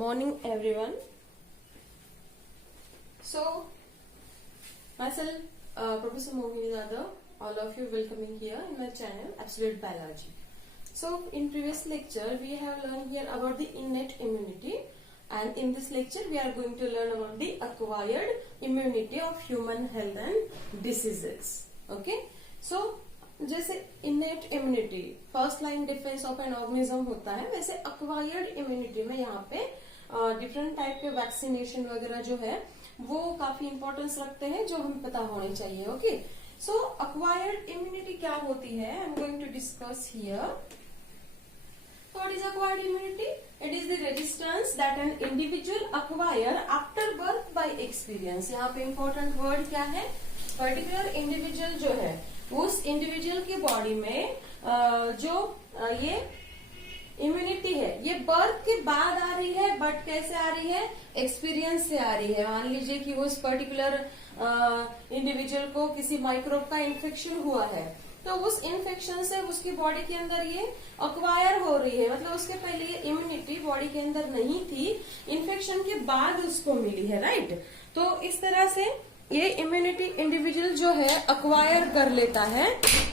morning everyone. So myself Professor Mohini Yadav, all of you welcoming here in my channel Absolute Biology. So in previous lecture we have learned here about the innate immunity, and in this lecture we are going to learn about the acquired immunity of human health and diseases. Okay, so जैसे innate immunity first line defence of an organism होता है, वैसे acquired immunity में यहाँ पे different type के vaccination वगैरह जो है वो काफी इंपॉर्टेंस रखते हैं, जो हमें पता होनी चाहिए. ओके, सो अक्वायर्ड इम्यूनिटी क्या होती है, I am going to discuss here. What is acquired immunity? It is the resistance that an individual acquire after birth by experience. यहाँ पे important word क्या है? Particular individual जो है उस इंडिविजुअल की बॉडी में जो ये इम्यूनिटी है ये बर्थ के बाद आ रही है, बट कैसे आ रही है? एक्सपीरियंस से आ रही है. मान लीजिए कि वो उस पर्टिकुलर इंडिविजुअल को किसी माइक्रोब का इन्फेक्शन हुआ है, तो उस इन्फेक्शन से उसकी बॉडी के अंदर ये अक्वायर हो रही है, मतलब उसके पहले ये इम्यूनिटी बॉडी के अंदर नहीं थी, इन्फेक्शन के बाद उसको मिली है. राइट, तो इस तरह से ये इम्यूनिटी इंडिविजुअल जो है अक्वायर कर लेता है.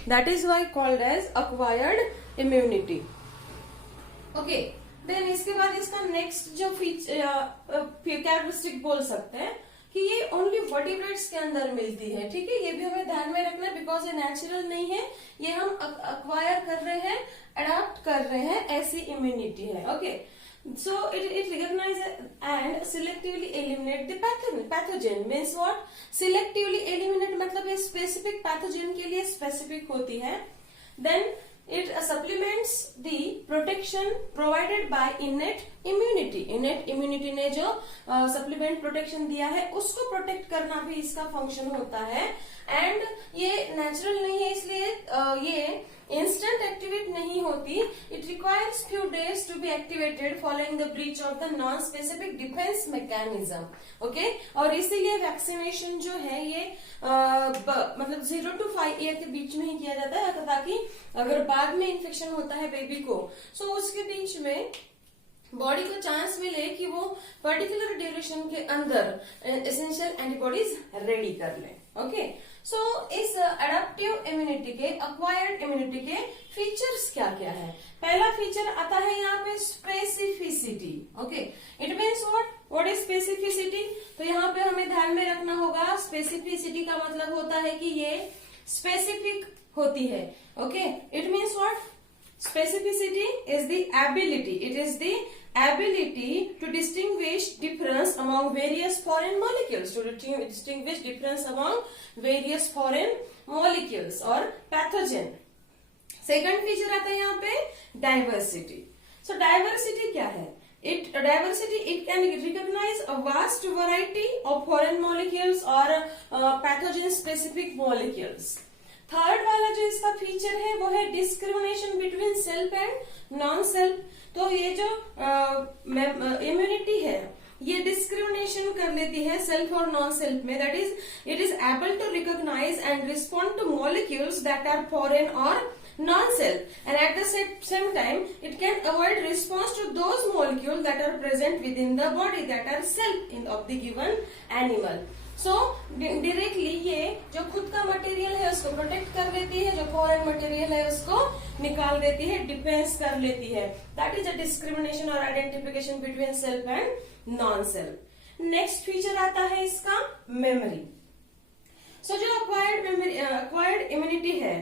That is why called as acquired immunity. Okay, then इसके बाद इसका नेक्स्ट जो कैरेक्टरिस्टिक बोल सकते हैं कि ये ओनली वर्टिब्रेट्स के अंदर मिलती है. ठीक है, ये भी हमें ध्यान में रखना है, बिकॉज ये नेचुरल नहीं है, ये हम अक्वायर कर रहे हैं, अडॉप्ट कर रहे हैं, ऐसी इम्यूनिटी है. Okay, so it recognizes and selectively eliminate the pathogen. Means what? Selectively eliminate मतलब ये specific pathogen के लिए specific होती है. Then it supplements the protection provided by innate immunity. Innate immunity ने जो supplement protection दिया है उसको protect करना भी इसका function होता है. And ये natural नहीं है, इसलिए ये इंस्टेंट एक्टिवेट नहीं होती. It requires few days to be activated following the breach of the non specific defence mechanism. Okay, और इसीलिए वैक्सीनेशन जो है ये मतलब 0 to 5 ईयर के बीच में ही किया जाता है, ताकि अगर बाद में इन्फेक्शन होता है बेबी को, सो उसके बीच में बॉडी को चांस मिले कि वो पर्टिकुलर ड्यूरेशन के अंदर एसेंशियल एंटीबॉडीज रेडी कर ले. ओके, सो इस अडेप्टिव इम्यूनिटी के, अक्वायर्ड इम्यूनिटी के फीचर्स क्या क्या है? पहला फीचर आता है यहाँ पे specificity. Okay, it means what is specificity? तो यहाँ पे हमें ध्यान में रखना होगा, स्पेसिफिसिटी का मतलब होता है कि ये स्पेसिफिक होती है. Okay, it means what? Specificity is the ability. It is the ability to distinguish difference among various foreign molecules. To distinguish difference among various foreign molecules or pathogen. Second feature आता है यहाँ पे diversity. So diversity क्या है? It can recognize a vast variety of foreign molecules or pathogen specific molecules. Third वाला जो इसका feature है वो है discrimination between self and non self. तो ये जो इम्यूनिटी है ये डिस्क्रिमिनेशन कर लेती है सेल्फ और नॉन सेल्फ में. That is it is able to recognise and respond to molecules that are foreign और non-self, and at the same time it can avoid response to those molecules that are present within the body that are self of the given animal. So directly ये जो खुद का material है उसको protect कर लेती है, जो फॉरेन मटेरियल है उसको निकाल देती है, डिफेंस कर लेती है. दैट इज अ डिस्क्रिमिनेशन और identification between self and non self. Next feature आता है इसका मेमोरी. सो जो अक्वायर्ड इम्यूनिटी है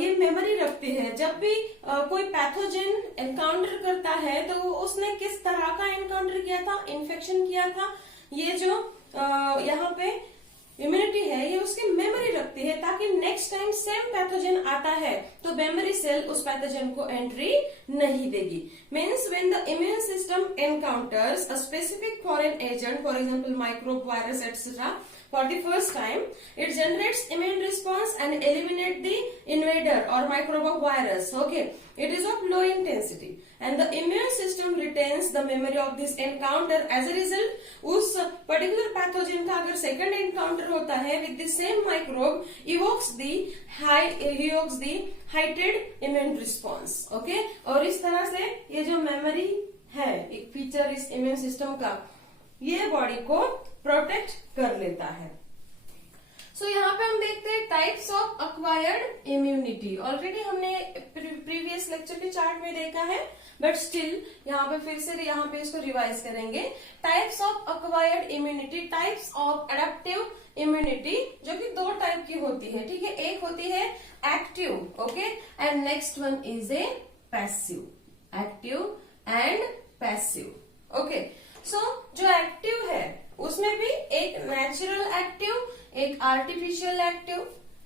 ये मेमोरी रखती है. जब भी कोई पैथोजन एनकाउंटर करता है तो उसने किस तरह का एनकाउंटर किया था, इन्फेक्शन किया था, ये जो यहाँ पे इम्यूनिटी है ये उसकी मेमोरी रखती है, ताकि नेक्स्ट टाइम सेम पैथोजन आता है तो मेमोरी सेल उस पैथोजन को एंट्री नहीं देगी. Means when the immune system encounters a specific foreign agent, for example microbe, virus etcetera, for the first time, it generates immune response and eliminate the invader or microbe of virus. Okay, it is of low intensity and the immune system retains the memory of this encounter. As a result, उस particular pathogen का अगर second encounter होता है with the same microbe, evokes the heightened immune response. Okay, और इस तरह से ये जो memory है, एक फीचर इस इम्यून सिस्टम का, ये बॉडी को प्रोटेक्ट कर लेता है। सो यहाँ पे हम देखते हैं types of acquired immunity. Already हमने प्रीवियस लेक्चर के चार्ट में देखा है, बट स्टिल यहाँ पे फिर से यहाँ पे इसको रिवाइज करेंगे। Types of acquired immunity, types of adaptive immunity, जो कि दो टाइप की होती है, ठीक है। एक होती है active, okay, and next one is a passive, active and passive, okay. So जो एक्टिव है उसमें भी एक नेचुरल एक्टिव, एक artificial active,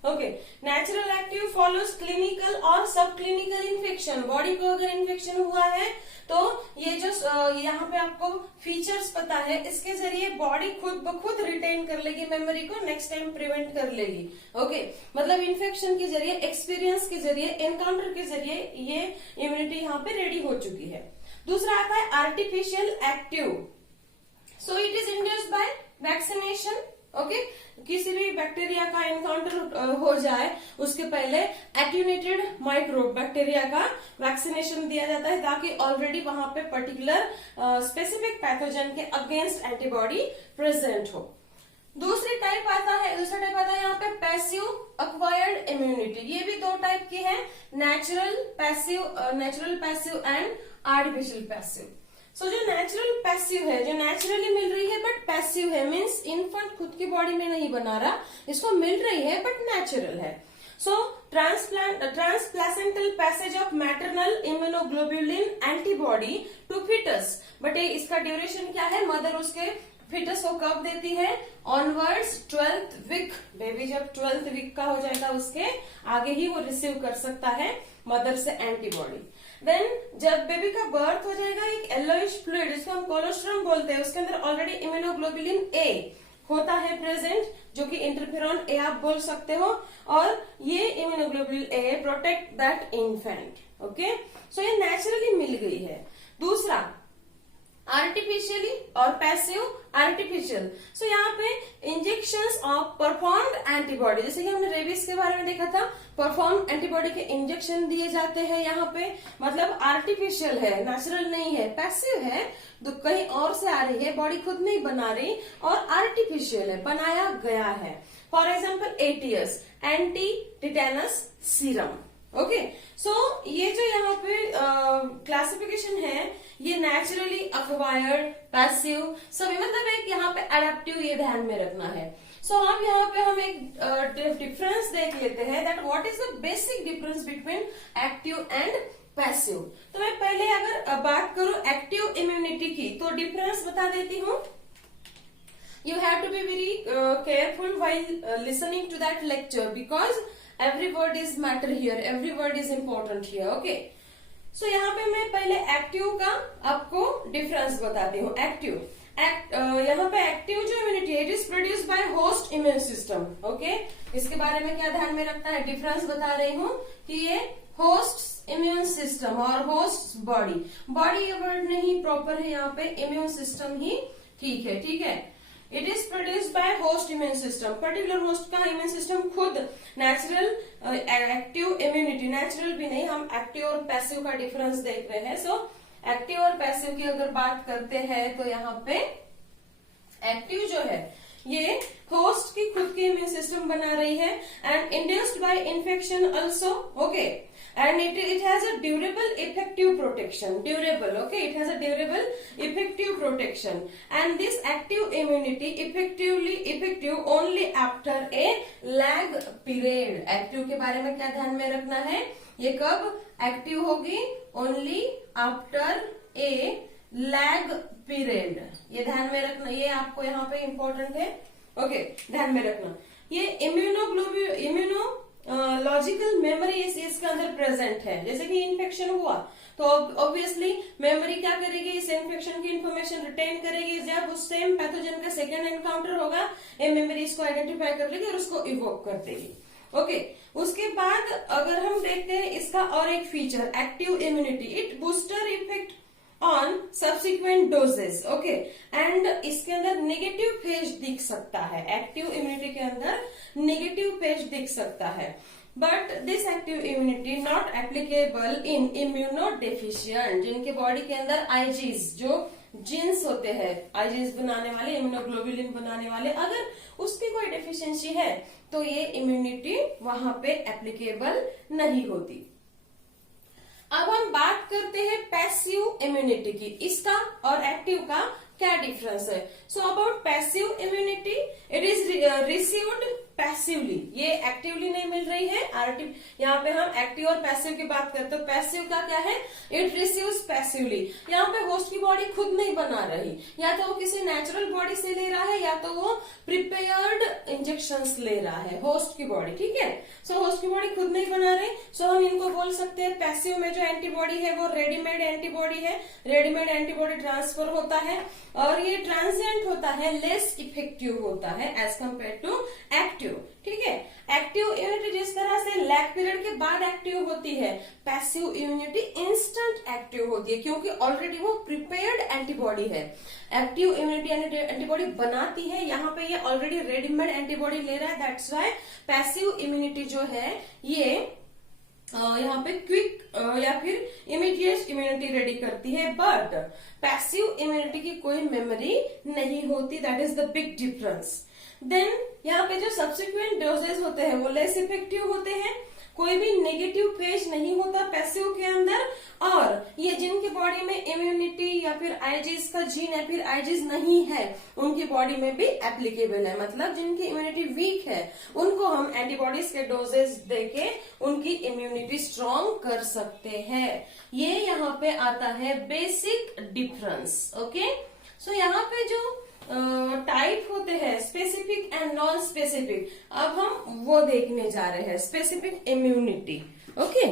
okay. Natural active follows clinical और सब क्लिनिकल इन्फेक्शन। बॉडी को अगर इन्फेक्शन हुआ है तो ये जो यहाँ पे आपको फीचर्स पता है, इसके जरिए बॉडी खुद ब खुद रिटेन कर लेगी मेमोरी को, नेक्स्ट टाइम प्रिवेंट कर लेगी, ओके। मतलब इन्फेक्शन के जरिए, एक्सपीरियंस के जरिए, एनकाउंटर के जरिए ये इम्यूनिटी यहाँ पे रेडी हो चुकी है। दूसरा आता है artificial active. So it is induced by vaccination, okay. किसी भी बैक्टीरिया का एनकाउंटर हो जाए उसके पहले एट्यूनेटेड माइक्रोब बैक्टीरिया का वैक्सीनेशन दिया जाता है, ताकि ऑलरेडी वहां पे पर्टिकुलर स्पेसिफिक पैथोजन के अगेंस्ट एंटीबॉडी प्रेजेंट हो। दूसरा टाइप आता है यहाँ पे पैसिव अक्वायर्ड इम्यूनिटी। ये भी दो टाइप की है, natural passive and artificial passive. So जो नेचुरल पैसिव है, जो नेचुरली मिल रही है बट पैसिव है, मीन्स इन्फेंट खुद की बॉडी में नहीं बना रहा, इसको मिल रही है बट नेचुरल है। So transplacental passage of maternal immunoglobulin antibody to foetus, but इसका ड्यूरेशन क्या है, मदर उसके फिटस को कब देती है, ऑनवर्ड्स 12th वीक। बेबी जब 12th वीक का हो जाएगा उसके आगे ही वो रिसीव कर सकता है मदर से एंटीबॉडी। देन जब बेबी का बर्थ हो जाएगा, एक येलोइश फ्लूइड जिसको हम कोलोस्ट्रम बोलते हैं, उसके अंदर ऑलरेडी इम्यूनोग्लोबुलिन ए होता है प्रेजेंट, जो कि इंटरफेरॉन ए आप बोल सकते हो, और ये immunoglobulin A protect that infant, okay. So ये नेचुरली मिल गई है। दूसरा आर्टिफिशियली और पैसिव आर्टिफिशियल। सो यहाँ पे इंजेक्शंस ऑफ परफॉर्म्ड एंटीबॉडी, जैसे कि हमने रेबीज के बारे में देखा था, परफॉर्म एंटीबॉडी के इंजेक्शन दिए जाते हैं यहाँ पे, मतलब आर्टिफिशियल है, नेचुरल नहीं है, पैसिव है, तो कहीं और से आ रही है, बॉडी खुद नहीं बना रही, और आर्टिफिशियल है, बनाया गया है। For example ATS, anti tetanus serum, okay. So ये जो यहाँ पे क्लासिफिकेशन है, ये नेचुरली अक्वायर्ड, पैसिव, सभी, मतलब एक यहाँ पे एडेप्टिव, ये ध्यान में रखना है। सो अब यहाँ पे हम एक डिफरेंस देख लेते हैं, that what is the basic difference between active and passive. तो मैं पहले अगर बात करूं एक्टिव इम्यूनिटी की, तो डिफरेंस बता देती हूँ। You have to be very careful while listening to that lecture, because every word is matter here, every word is important here, okay. So यहाँ पे मैं पहले एक्टिव का आपको डिफरेंस बताती हूँ। एक्टिव यहाँ पे एक्टिव जो इम्यूनिटी है, it is produced by host immune system, okay. इसके बारे में क्या ध्यान में रखना है, डिफरेंस बता रही हूँ कि ये होस्ट इम्यून सिस्टम और होस्ट बॉडी, बॉडी ये वर्ड नहीं प्रॉपर है यहाँ पे, इम्यून सिस्टम ही ठीक है, ठीक है। It is produced by host immune system, particular host का इम्यून सिस्टम खुद नेचुरल एक्टिव इम्यूनिटी, नेचुरल भी नहीं, हम एक्टिव और पैसिव का डिफरेंस देख रहे हैं। सो एक्टिव और पैसिव की अगर बात करते हैं तो यहाँ पे एक्टिव जो है ये होस्ट की खुद की इम्यून सिस्टम बना रही है, and induced by infection also, okay, and it has a durable effective protection, durable, okay, it has a durable effective protection, and this active immunity effective only after a lag period। Active के बारे में क्या ध्यान में रखना है, ये कब एक्टिव होगी, only after a lag period, ये ध्यान में रखना, ये आपको यहाँ पे इम्पोर्टेंट है, ओके, ध्यान में रखना। ये इम्यूनोलॉजिकल मेमोरी इसके अंदर प्रेजेंट है। जैसे कि इन्फेक्शन हुआ तो ऑब्वियसली मेमोरी क्या करेगी, इस इन्फेक्शन की इंफॉर्मेशन रिटेन करेगी, जब उस सेम पैथोजन का सेकेंड एनकाउंटर होगा, ये मेमोरी इसको आइडेंटिफाई कर लेगी और उसको इवोक कर देगी, ओके। उसके बाद अगर हम देखते हैं इसका और एक feature active immunity, it booster effect on subsequent doses, okay, and इसके अंदर नेगेटिव फेज दिख सकता है, एक्टिव इम्यूनिटी के अंदर नेगेटिव फेज दिख सकता है। But this active immunity not applicable in immunodeficient, जिनके बॉडी के अंदर आईजीज जो जीन्स होते हैं, आईजीज बनाने वाले, इम्यूनोग्लोबुलिन बनाने वाले, अगर उसकी कोई डेफिशिएंसी है तो ये इम्यूनिटी वहां पे एप्लीकेबल नहीं होती। अब हम बात करते हैं पैसिव इम्यूनिटी की। इसका और एक्टिव का क्या डिफरेंस है? So about passive immunity, it is received passively, ये एक्टिवली नहीं मिल रही है। यहाँ पे हम एक्टिव और पैसिव की बात करते हैं। पैसिव का क्या है? It receives passively. यहाँ पे होस्ट की बॉडी खुद नहीं बना रही, या तो वो किसी नेचुरल बॉडी से ले रहा है या तो वो प्रिपेयर्ड इंजेक्शंस ले रहा है, होस्ट की बॉडी, ठीक है। सो होस्ट की बॉडी खुद नहीं बना रही, सो हम इनको बोल सकते हैं पैसिव में जो एंटीबॉडी है वो रेडीमेड एंटीबॉडी है। रेडीमेड एंटीबॉडी ट्रांसफर होता है और ये ट्रांजिएंट होता है, लेस इफेक्टिव होता है एज कम्पेयर टू एक्टिव, ठीक है। एक्टिव इम्यूनिटी जिस तरह से लैग पीरियड के बाद एक्टिव होती है, पैसिव इम्यूनिटी इंस्टेंट एक्टिव होती है, क्योंकि ऑलरेडी वो प्रिपेयर्ड एंटीबॉडी है। एक्टिव इम्यूनिटी एंटीबॉडी बनाती है, यहाँ पे ये ऑलरेडी रेडीमेड एंटीबॉडी ले रहा है, दैट्स व्हाई पैसिव इम्यूनिटी जो है ये यहाँ पे क्विक या फिर इमीडिएट इम्यूनिटी रेडी करती है, बट पैसिव इम्यूनिटी की कोई मेमोरी नहीं होती, that is the big difference. Then यहाँ पे जो सब्सिक्वेंट डोजेस होते हैं वो लेस इफेक्टिव होते हैं, कोई भी नेगेटिव फेज नहीं होता पैसिव के अंदर, और ये जिनकी बॉडी में इम्यूनिटी या फिर आईजीज का जीन या फिर आईजीज नहीं है उनकी बॉडी में भी एप्लीकेबल है। मतलब जिनकी इम्यूनिटी वीक है उनको हम एंटीबॉडीज के डोजेस देके उनकी इम्यूनिटी स्ट्रॉन्ग कर सकते हैं। ये यहाँ पे आता है बेसिक डिफरेंस, ओके। सो यहाँ पे जो टाइप होते हैं स्पेसिफिक एंड नॉन स्पेसिफिक, अब हम वो देखने जा रहे हैं, specific immunity, okay.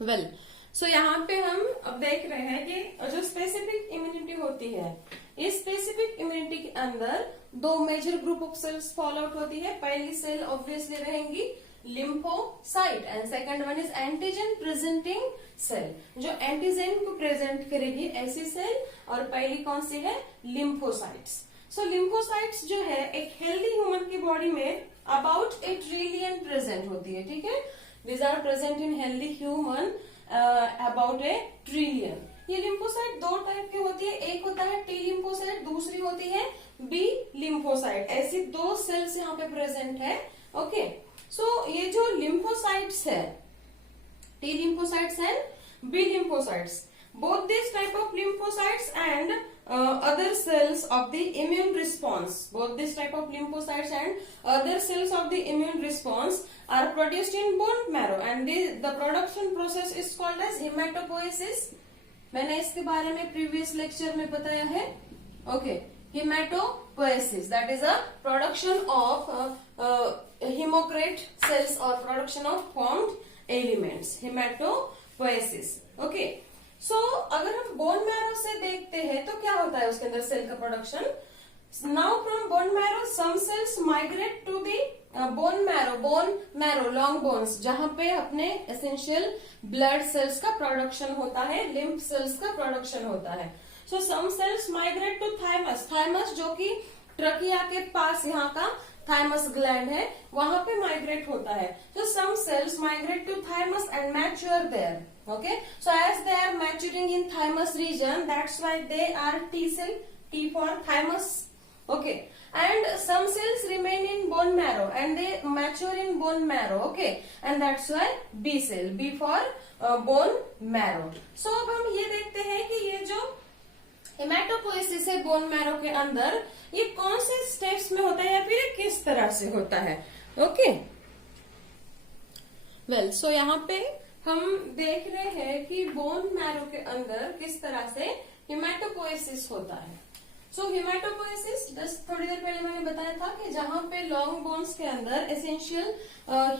Well, so यहाँ पे हम अब देख रहे हैं कि जो स्पेसिफिक इम्यूनिटी होती है, इस स्पेसिफिक इम्यूनिटी के अंदर दो major group of cells follow out होती है। पहली सेल ऑब्वियसली रहेंगी lymphocyte and second one is antigen presenting cell, जो एंटीजन को प्रेजेंट करेगी ऐसी सेल, और पहली कौन सी है? लिम्फोसाइट्स। सो लिम्फोसाइट्स जो है एक हेल्दी ह्यूमन की बॉडी में अबाउट 1 ट्रिलियन प्रेजेंट होती है, ठीक है। These are present in healthy human about 1 trillion. ये लिम्फोसाइट दो टाइप की होती है, एक होता है टी लिम्फोसाइट, दूसरी होती है बी लिम्फोसाइट। ऐसी दो सेल्स यहाँ पे प्रेजेंट है, ओके। सो ये जो लिम्फोसाइट्स है, T lymphocytes and B lymphocytes, both these type of lymphocytes and other cells of the immune response, both this type of lymphocytes and other cells of the immune response are produced in bone marrow, and the production process is called as hematopoiesis. मैंने इसके बारे में previous lecture में बताया है, okay. Hematopoiesis, that is a production of hemocrete cells or production of formed elements, haematopoiesis, okay. So अगर हम bone marrow से देखते हैं तो क्या होता है उसके अंदर सेल का production. Now from bone marrow some cells migrate to the bone marrow long bones, जहां पे अपने एसेंशियल ब्लड सेल्स का प्रोडक्शन होता है, लिम्फ सेल्स का प्रोडक्शन होता है। So some cells migrate to thymus जो कि ट्रकिया के पास यहाँ का थाइमस ग्लैंड है, वहां पे माइग्रेट होता है। So some cells migrate to thymus and mature there. Okay. So as they are maturing in thymus region, that's why they are T cell, T for thymus. Okay. And some cells remain in bone marrow and they mature in bone marrow. Okay. And that's why B cell, B for bone marrow. So अब हम ये देखते हैं कि ये जो हेमाटोपोएसिस है bone marrow के अंदर, ये कौन से स्टेप्स में होता है या फिर किस तरह से होता है, ओके। वेल, सो यहाँ पे हम देख रहे हैं कि बोन मैरो के अंदर किस तरह से हेमाटोपोएसिस होता है। सो हेमाटोपोएसिस जस्ट थोड़ी देर पहले मैंने बताया था कि जहां पे लॉन्ग बोन्स के अंदर एसेंशियल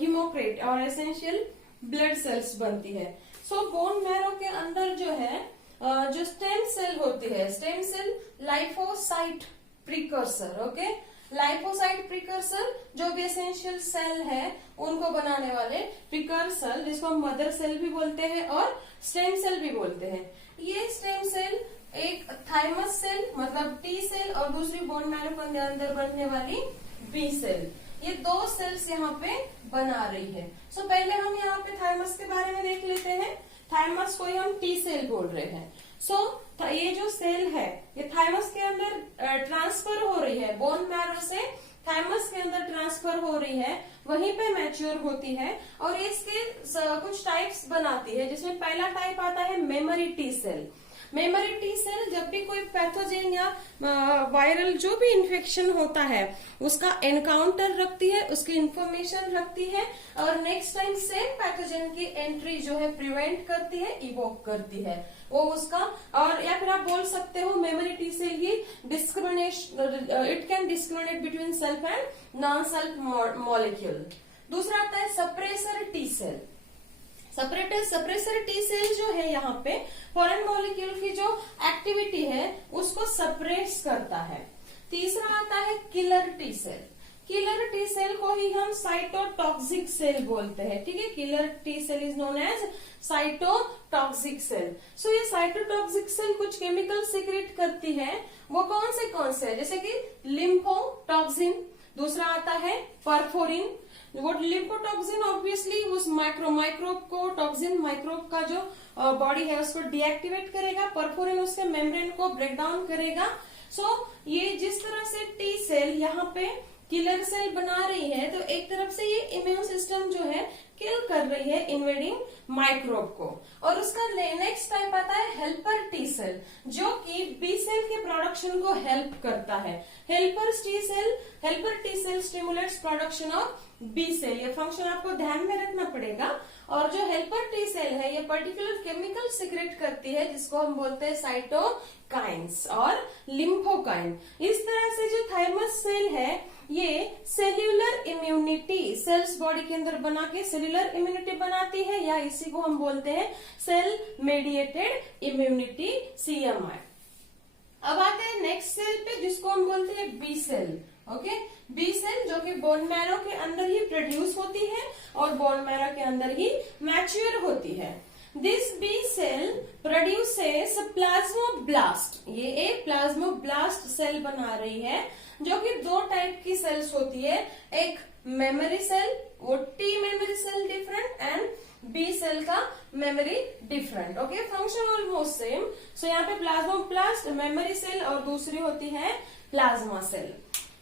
हीमोक्रेट और एसेंशियल ब्लड सेल्स बनती है। सो बोन मैरो के अंदर जो है जो स्टेम सेल होती है, stem cell lymphocyte precursor, okay. Lymphocyte precursor जो भी एसेंशियल सेल है उनको बनाने वाले प्रीकर्सर, जिसको हम मदर सेल भी बोलते हैं और स्टेम सेल भी बोलते हैं। ये स्टेम सेल एक थाइमस सेल मतलब टी सेल और दूसरी बोन मैरो के अंदर बनने वाली बी सेल, ये 2 सेल्स यहाँ पे बना रही है। सो पहले हम यहाँ पे थाइमस के बारे में देख लेते हैं। थाइमस को ही हम टी सेल बोल रहे हैं। सो ये जो सेल है ये थाइमस के अंदर ट्रांसफर हो रही है, बोन मैरो से थाइमस के अंदर ट्रांसफर हो रही है, वहीं पे मैच्योर होती है और इसके कुछ टाइप्स बनाती है, जिसमें पहला टाइप आता है memory T cell. Memory T cell जब भी कोई पैथोजेन या वायरल जो भी इन्फेक्शन होता है उसका एनकाउंटर रखती है, उसकी इंफॉर्मेशन रखती है और नेक्स्ट टाइम सेम पैथोजेन की एंट्री जो है प्रिवेंट करती है, इवोक करती है वो उसका। और या फिर आप बोल सकते हो मेमोरी टी सेल ही discrimination, it can discriminate between self and non self molecule. दूसरा आता है suppressor T cell. Suppressor T cell जो है यहाँ पे फॉरेन मॉलिक्यूल की जो एक्टिविटी है उसको सप्रेस करता है। तीसरा आता है killer T cell. Killer T cell को ही हम साइटोटॉक्सिक सेल बोलते हैं, ठीक है। Killer T cell is known as cytotoxic cell. So ये साइटोटॉक्सिक सेल कुछ केमिकल सीक्रेट करती है, वो कौन से है, जैसे कि लिम्फोटॉक्सिन। दूसरा आता है परफोरिन। वो लिम्फोटॉक्सिन ऑब्वियसली उस माइक्रोब को, टॉक्सिन माइक्रोब का जो बॉडी है उसको डीएक्टिवेट करेगा। परफोरिन उसके मेम्ब्रेन को ब्रेक डाउन करेगा। सो ये जिस तरह से टी सेल यहाँ पे किलर सेल बना रही है तो एक तरफ से ये इम्यून सिस्टम जो है किल कर रही है इन्वेडिंग माइक्रोब को। और उसका नेक्स्ट टाइप आता है हेल्पर टी सेल, जो कि बी सेल के प्रोडक्शन को हेल्प करता है। Helper T cell stimulates production of B cell. ये फंक्शन आपको ध्यान में रखना पड़ेगा। और जो हेल्पर टी सेल है ये पर्टिकुलर केमिकल सीक्रेट करती है जिसको हम बोलते हैं साइटोकाइन्स और लिम्फोकाइन। इस तरह से जो थाइमस सेल है ये सेल्यूलर इम्यूनिटी सेल्स बॉडी के अंदर बना के सेल्यूलर इम्यूनिटी बनाती है, या इसी को हम बोलते हैं सेल मेडिएटेड इम्यूनिटी, CMI। अब आते हैं नेक्स्ट सेल पे जिसको हम बोलते हैं B cell. Okay, B cell जो कि बोन मैरो के अंदर ही प्रोड्यूस होती है और बोन मैरो के अंदर ही मैच्योर होती है। This B cell produces plasmoblast. ये एक प्लाज्मोब्लास्ट सेल बना रही है जो कि 2 टाइप की सेल्स होती है। एक मेमोरी सेल, वो T memory cell different and B cell का memory different. Okay, function almost same. So यहाँ पे प्लाज्मोब्लास्ट, मेमोरी सेल और दूसरी होती है plasma cell.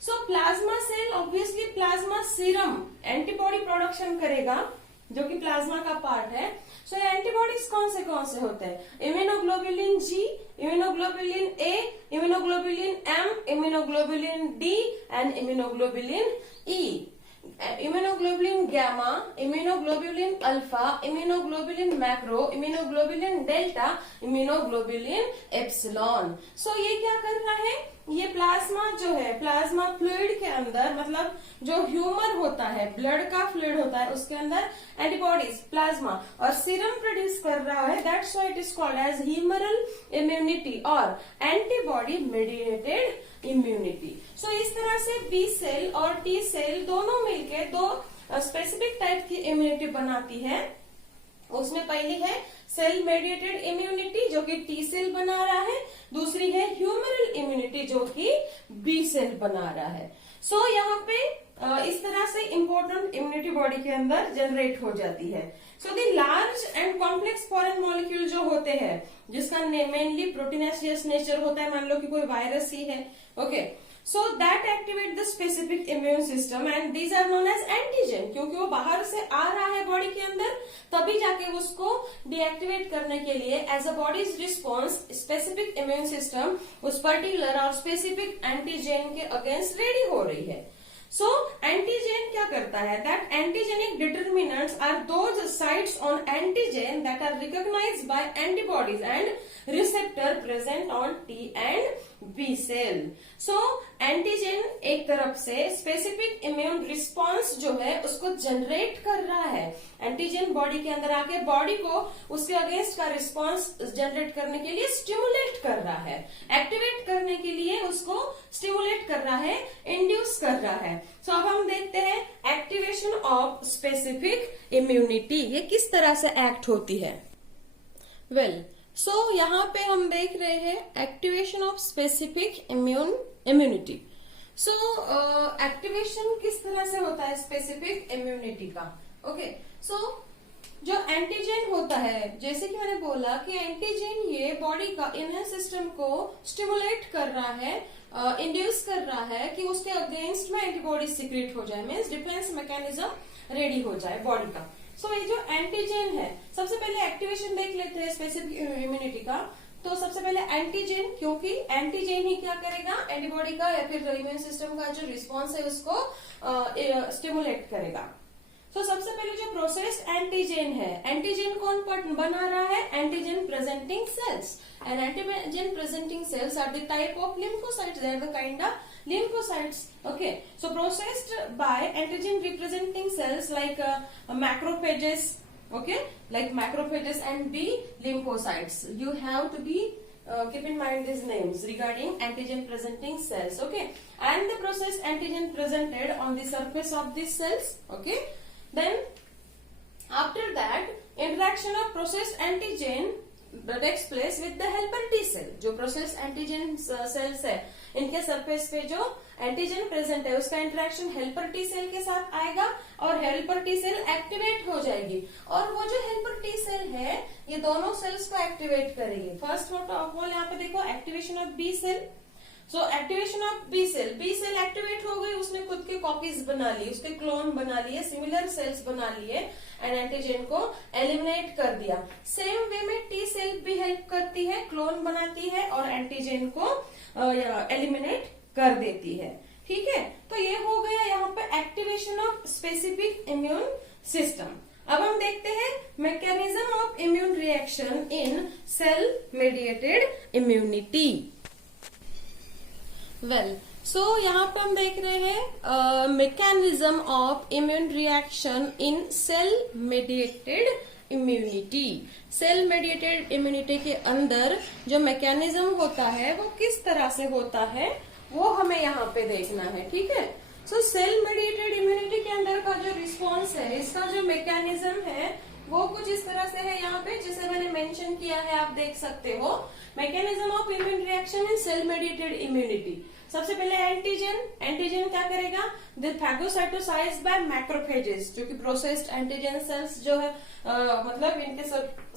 So plasma cell obviously plasma serum antibody production करेगा जो कि प्लाज्मा का पार्ट है। सो ये एंटीबॉडीज कौन से होते हैं, immunoglobulin G, immunoglobulin A, immunoglobulin M, immunoglobulin D and immunoglobulin E. Immunoglobulin gamma, immunoglobulin alpha, immunoglobulin macro, immunoglobulin delta, immunoglobulin epsilon. So ये क्या कर रहा है, ये प्लाज्मा जो है, प्लाज्मा फ्लूइड के अंदर, मतलब जो ह्यूमर होता है, ब्लड का फ्लूइड होता है, उसके अंदर एंटीबॉडीज प्लाज्मा और सीरम प्रोड्यूस कर रहा है। That's why it is called as humoral immunity और एंटीबॉडी मेडिएटेड इम्यूनिटी। सो इस तरह से बी सेल और टी सेल दोनों मिलके 2 स्पेसिफिक टाइप की इम्यूनिटी बनाती है। उसमें पहली है सेल मेडिएटेड इम्यूनिटी जो कि टी सेल बना रहा है, दूसरी है ह्यूमरल इम्यूनिटी जो कि बी सेल बना रहा है। सो यहाँ पे इस तरह से इंपॉर्टेंट इम्यूनिटी बॉडी के अंदर जनरेट हो जाती है। So the large and complex foreign molecule जो होते हैं जिसका मेनली प्रोटीनेशियस नेचर होता है, मान लो कि कोई वायरस ही है, okay, so that activate the specific immune system and these are known as antigen. क्योंकि वो बाहर से आ रहा है बॉडी के अंदर, तभी जाके उसको डीएक्टिवेट करने के लिए as a body's response specific immune system उस पर्टिकुलर और स्पेसिफिक एंटीजन के अगेंस्ट रेडी हो रही है। सो एंटीजन क्या करता है, that antigenic determinants are those sites on antigen that are recognized by antibodies and receptor present on T and B cell. So antigen एक तरफ से स्पेसिफिक इम्यून रिस्पॉन्स जो है उसको जनरेट कर रहा है। एंटीजन बॉडी के अंदर आके बॉडी को उसके अगेंस्ट का रिस्पॉन्स जनरेट करने के लिए स्टिमुलेट कर रहा है, एक्टिवेट करने के लिए उसको स्टिमुलेट कर रहा है, इंड्यूस कर रहा है। सो अब हम देखते हैं एक्टिवेशन ऑफ स्पेसिफिक इम्यूनिटी, ये किस तरह से एक्ट होती है। सो यहाँ पे हम देख रहे हैं activation of specific immunity. So activation किस तरह से होता है स्पेसिफिक इम्यूनिटी का? ओके, सो जो एंटीजन होता है, जैसे कि मैंने बोला कि एंटीजन ये बॉडी का इम्यून सिस्टम को स्टिमुलेट कर रहा है, इंड्यूस कर रहा है कि उसके अगेंस्ट में एंटीबॉडी सिक्रेट हो जाए, मीन्स डिफेंस मैकेनिज्म रेडी हो जाए बॉडी का। सो ये जो एंटीजन है, सबसे पहले एक्टिवेशन देख लेते हैं स्पेसिफिक इम्यूनिटी का। तो सबसे पहले एंटीजन, क्योंकि एंटीजन ही क्या करेगा, एंटीबॉडी का या फिर इम्यून सिस्टम का जो रिस्पॉन्स है उसको स्टिमुलेट करेगा। तो सबसे पहले जो प्रोसेस्ड एंटीजन है, एंटीजन कौन बना रहा है? Antigen presenting cells, and antigen presenting cells are the type of lymphocytes, they are the kind of lymphocytes. Okay, so processed by antigen representing cells like macrophages, okay, like macrophages and B lymphocytes. You have to be keep in mind these names regarding antigen presenting cells, okay, and the processed antigen presented on the surface of these cells, okay. Then after that interaction of processed antigen takes place with the helper T cell. जो process antigen sales है, इनके surface पे जो antigen present है उसका interaction helper T cell के साथ आएगा और हेल्पर टी सेल एक्टिवेट हो जाएगी। और वो जो हेल्पर टी सेल है ये दोनों सेल्स को एक्टिवेट करेगी। फर्स्ट ऑफ ऑल यहाँ पे देखो activation of B cell. So activation of B cell activate हो गई, उसने खुद के कॉपीज बना ली, उसके क्लोन बना लिए, सिमिलर सेल्स बना लिए एंड एंटीजन को एलिमिनेट कर दिया। सेम वे में टी सेल भी हेल्प करती है, क्लोन बनाती है और एंटीजन को एलिमिनेट कर देती है। ठीक है, तो ये हो गया यहाँ पे activation of specific immune system. अब हम देखते हैं mechanism of immune reaction in cell mediated immunity. Well, so यहाँ पे हम देख रहे हैं mechanism of immune reaction in cell mediated immunity. Cell mediated immunity के अंदर जो मैकेनिज्म होता है वो किस तरह से होता है वो हमें यहाँ पे देखना है। ठीक है, सो सेल मेडिएटेड इम्यूनिटी के अंदर का जो रिस्पॉन्स है, इसका जो मैकेनिज्म है वो कुछ इस तरह से है। यहाँ पे जैसे मैंने मेंशन किया है, आप देख सकते हो mechanism of immune reaction in cell mediated immunity. सबसे पहले एंटीजन क्या करेगा, द फैगोसाइटोसाइज्ड बाय मैक्रोफेजेस, जो कि प्रोसेस्ड एंटीजन सेल्स जो है मतलब इनके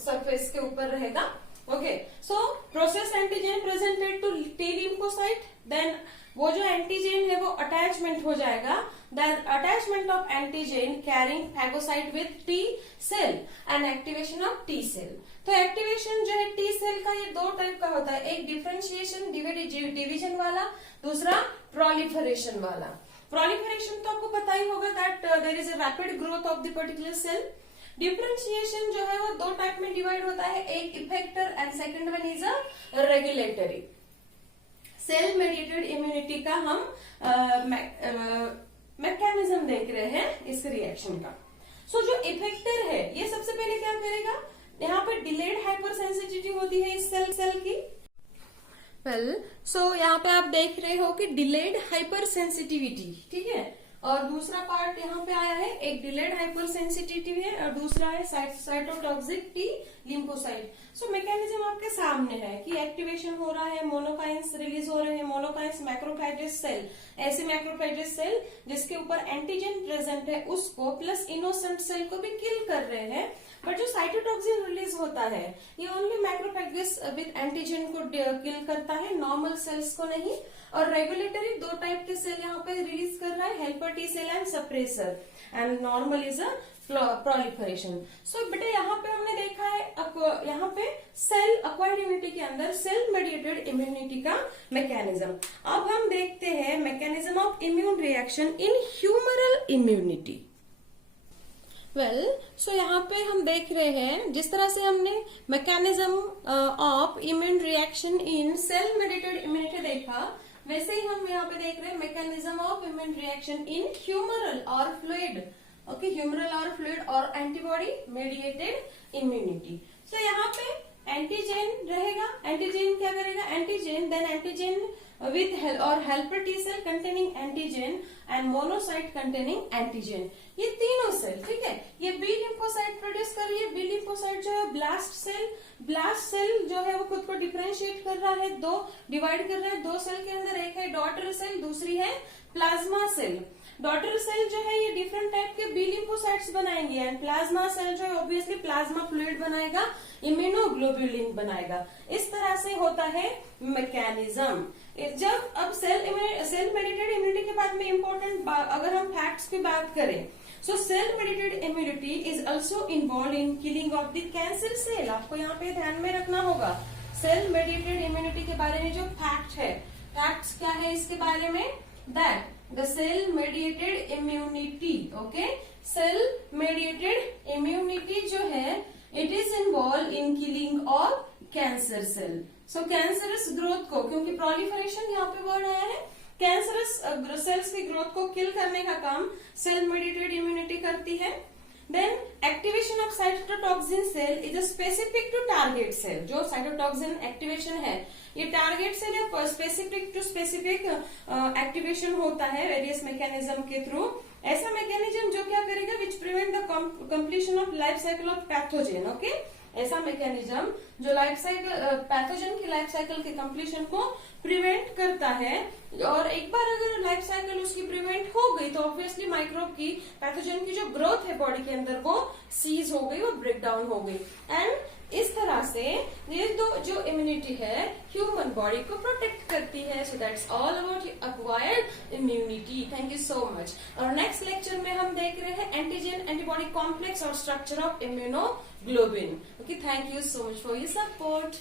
सरफेस के ऊपर रहेगा। Okay, so processed antigen presented to T lymphocyte, then वो जो एंटीजन है वो अटैचमेंट हो जाएगा, then attachment of antigen carrying phagocyte with T cell and activation of T cell. तो एक्टिवेशन जो है टी सेल का ये दो टाइप का होता है, एक डिफरेंशिएशन डिवीजन वाला, दूसरा प्रोलिफरेशन वाला। प्रोलिफरेशन तो आपको पता ही होगा that there is a rapid growth of the particular cell. Differentiation जो है वो दो टाइप में डिवाइड होता है, एक effector and second one is a regulatory. Cell mediated immunity का हम मैकेनिज्म देख रहे हैं इस रिएक्शन का। सो जो इफेक्टर है ये सबसे पहले क्या करेगा, यहाँ पे डिलेड हाइपर सेंसिटिविटी होती है इस सेल की। वेल, सो यहाँ पे आप देख रहे हो कि डिलेड हाइपर सेंसिटिविटी, ठीक है, और दूसरा पार्ट यहाँ पे आया है, एक डिलेड हाइपर सेंसिटिविटी है और दूसरा है साइटोटॉक्सिक टी लिम्फोसाइट। सो मैकेनिज्म आपके सामने है कि एक्टिवेशन हो रहा है, मोनोकाइंस रिलीज हो रहे हैं, मोनोकाइंस मैक्रोफेजेस सेल, ऐसे मैक्रोफेजेस सेल जिसके ऊपर एंटीजन प्रेजेंट है उसको प्लस इनोसेंट सेल को भी किल कर रहे हैं। बट जो साइटोटॉक्सिन रिलीज होता है ये ओनली मैक्रोफेजेस विद एंटीजन को किल करता है, नॉर्मल सेल्स को नहीं। और रेगुलेटरी दो टाइप के सेल यहाँ पे रिलीज कर रहा है, helper T cell and suppressor, and normal is a proliferation. So बेटा यहाँ पे हमने देखा है यहाँ पे सेल एक्वायर्ड इम्यूनिटी के अंदर सेल मेडिएटेड इम्यूनिटी का मैकेनिज्म। अब हम देखते हैं mechanism of immune reaction in humoral immunity. Well, so यहाँ पे हम देख रहे हैं जिस तरह से हमने mechanism of immune reaction in cell mediated immunity देखा, वैसे ही हम यहाँ पे देख रहे हैं mechanism of immune reaction in humoral और फ्लूइड। ओके, ह्यूमरल और फ्लूइड और एंटीबॉडी मेडिएटेड इम्यूनिटी। सो यहाँ पे एंटीजन रहेगा, एंटीजन क्या करेगा, एंटीजन देन एंटीजन विथ और helper T cell containing antigen and monocyte containing antigen. ये तीनों सेल, ठीक है, ये बी लिम्फोसाइट प्रोड्यूस कर रही है। बी लिम्फोसाइट जो है ब्लास्ट सेल जो है वो खुद को डिफरेंशिएट कर रहा है, दो डिवाइड कर रहा है दो सेल के अंदर, एक है डॉटर सेल, दूसरी है प्लाज्मा सेल। डॉटर सेल जो है ये डिफरेंट टाइप के बी लिम्फोसाइट्स बनाएंगे एंड प्लाज्मा सेल जो है ऑब्वियसली प्लाज्मा फ्लूइड बनाएगा, इम्यूनोग्लोबुलिन बनाएगा। इस तरह से होता है मैकेनिज्म। जब अब सेल मेडिएटेड इम्यूनिटी के बाद में इंपॉर्टेंट अगर हम फैक्ट्स की बात करें, so cell mediated immunity is also involve in killing of the cancer cell. आपको यहाँ पे ध्यान में रखना होगा सेल मेडिएटेड इम्यूनिटी के बारे में जो फैक्ट है, फैक्ट्स क्या है इसके बारे में, that the cell mediated immunity, okay, cell mediated immunity जो है it is involved in killing of cancer cell। so cancerous growth को, क्योंकि proliferation यहाँ पे वर्ड आया है, कैंसरस सेल्स की ग्रोथ को किल करने का काम सेल मेडिएटेड इम्यूनिटी करती है। Then activation of cytotoxin cell is specific to target cell. जो साइटोटॉक्सिन एक्टिवेशन है ये टारगेट सेल या स्पेसिफिक टू स्पेसिफिक एक्टिवेशन होता है वेरियस मैकेनिज्म के थ्रू। ऐसा मैकेनिज्म जो क्या करेगा, which prevent the completion of life cycle of pathogen. Okay, ऐसा मैकेनिज्म जो लाइफ साइकिल पैथोजन की लाइफ साइकिल के कंप्लीशन को प्रिवेंट करता है। और एक बार अगर लाइफ साइकिल उसकी प्रिवेंट हो गई तो ऑब्वियसली माइक्रोब की पैथोजन की जो ग्रोथ है बॉडी के अंदर वो सीज हो गई, वो ब्रेक डाउन हो गई। एंड इस तरह से ये जो इम्यूनिटी है ह्यूमन बॉडी को प्रोटेक्ट करती है। So that's all about acquired immunity. Thank you so much. और नेक्स्ट लेक्चर में हम देख रहे हैं एंटीजन एंटीबॉडी कॉम्प्लेक्स और structure of immunoglobulin. Okay, thank you so much for your support.